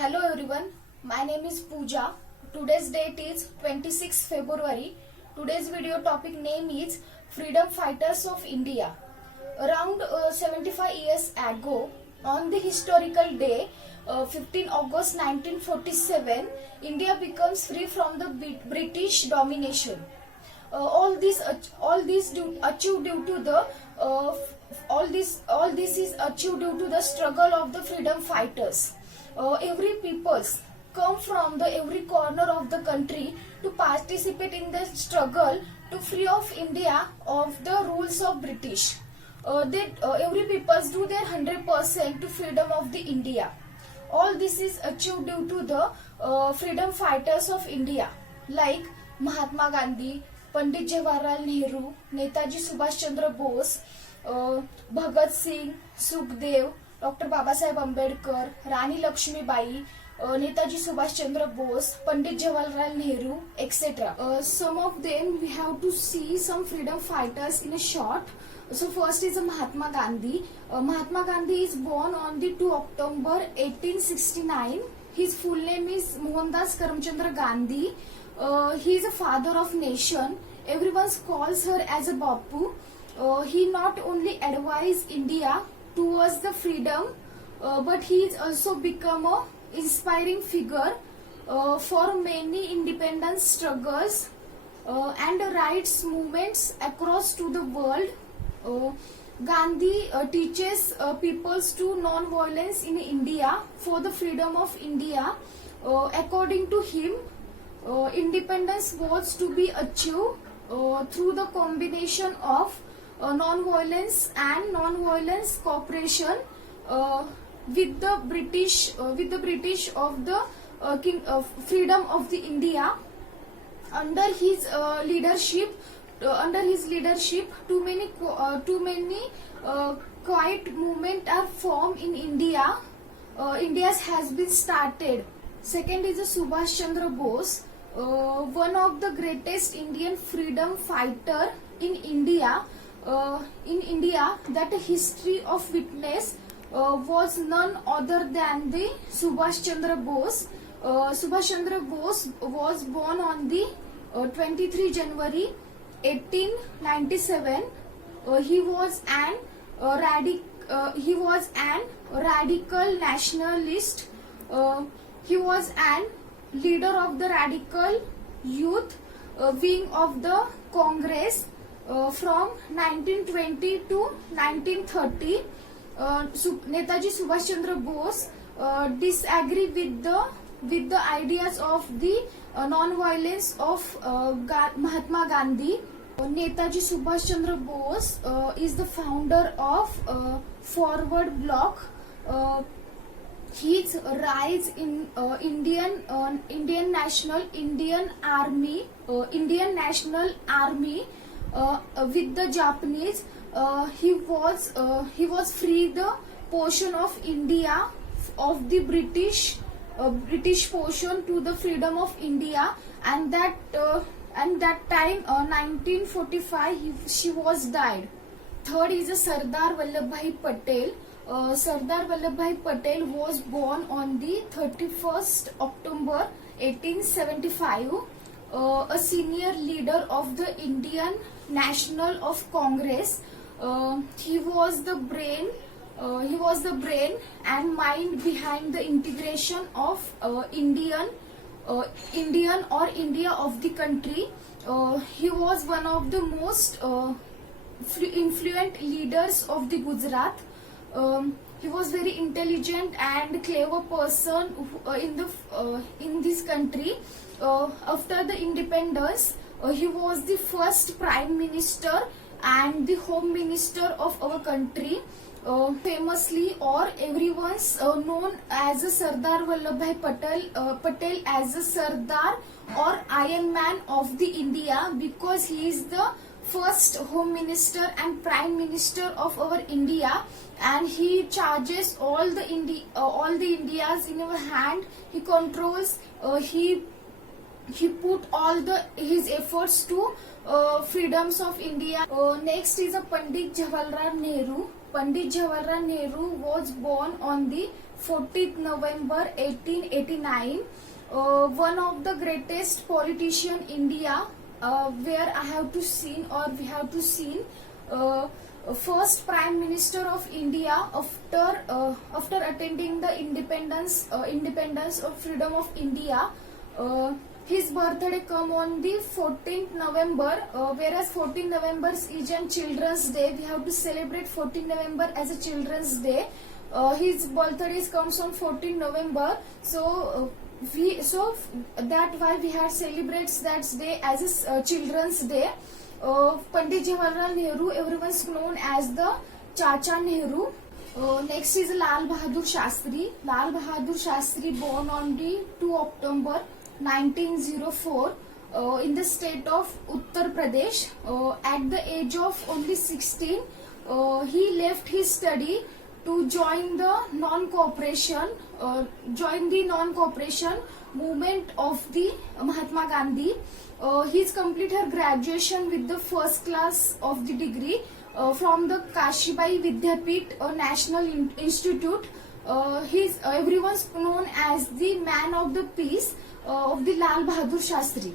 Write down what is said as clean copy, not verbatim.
Hello everyone, my name is Pooja. Today's date is 26 February. Today's video topic name is Freedom Fighters of India. Around 75 years ago, on the historical day, 15 August 1947, India becomes free from the British domination. All this is achieved due to the struggle of the freedom fighters. Every peoples come from the every corner of the country to participate in the struggle to free of India of the rules of British. Every peoples do their 100% to freedom of the India. All this is achieved due to the freedom fighters of India like Mahatma Gandhi, Pandit Jawaharlal Nehru, Netaji Subhash Chandra Bose, Bhagat Singh, Sukhdev, Dr. Babasaheb Ambedkar, Rani Lakshmibai, Netaji Subhash Chandra Bose, Pandit Jawaharlal Nehru, etc. Some of them we have to see some freedom fighters in a short. So first is Mahatma Gandhi. Mahatma Gandhi is born on the 2 October 1869. His full name is Mohandas Karamchandra Gandhi. He is a father of nation. Everyone calls her as a Bapu. He not only advised India towards the freedom, but he is also become a inspiring figure for many independence struggles and rights movements across to the world. Gandhi teaches peoples to non-violence in India for the freedom of India. According to him, independence was to be achieved through the combination of non-violence and non-violence cooperation with the British of the freedom of the India. Under his leadership, too many quiet movement are formed in India. India's has been started. Second is Subhash Chandra Bose, one of the greatest Indian freedom fighter in India. That history of witness was none other than the Subhash Chandra Bose. Subhash Chandra Bose was born on the 23 January 1897. He was an radical nationalist. He was an leader of the radical youth wing of the Congress from 1920 to 1930. Netaji Subhash Chandra Bose disagreed with the ideas of the non-violence of Mahatma Gandhi. Netaji Subhash Chandra Bose is the founder of Forward Bloc. His rise in Indian National Army with the Japanese. He was free the portion of India of the British portion to the freedom of India, and that time 1945 she was died. Third is Sardar Vallabhbhai Patel. Sardar Vallabhbhai Patel was born on the 31st October 1875. A senior leader of the Indian National of Congress. He was the brain and mind behind the integration of India of the country. He was one of the most influent leaders of the Gujarat. He was very intelligent and clever person in this country. After the independence, he was the first prime minister and the home minister of our country. Famously, or everyone's known as Sardar Vallabhbhai Patel as a Sardar or Iron Man of the India, because he is the first home minister and prime minister of our India, and he charges all the Indias in our hand. He controls. He put all his efforts to freedoms of India. Next is a Pandit Jawaharlal Nehru. Pandit Jawaharlal Nehru was born on the 14th November 1889. One of the greatest politician India, where I have to seen or we have to see first Prime Minister of India after attending the independence of freedom of India. His birthday come on the 14th November, whereas 14th November is a Children's Day. We have to celebrate 14th November as a Children's Day. His birthday comes on 14th November, so that why we have celebrates that day as a Children's Day. Pandit Jawaharlal Nehru, everyone is known as the Chacha Nehru. Next is Lal Bahadur Shastri. Lal Bahadur Shastri born on the 2 October 1904 in the state of Uttar Pradesh. At the age of only 16, he left his study to join the non-cooperation movement of the Mahatma Gandhi. He's completed her graduation with the first class of the degree from the Kashibai Vidyapeeth National Institute. Everyone's known as the man of the peace of the Lal Bahadur Shastri.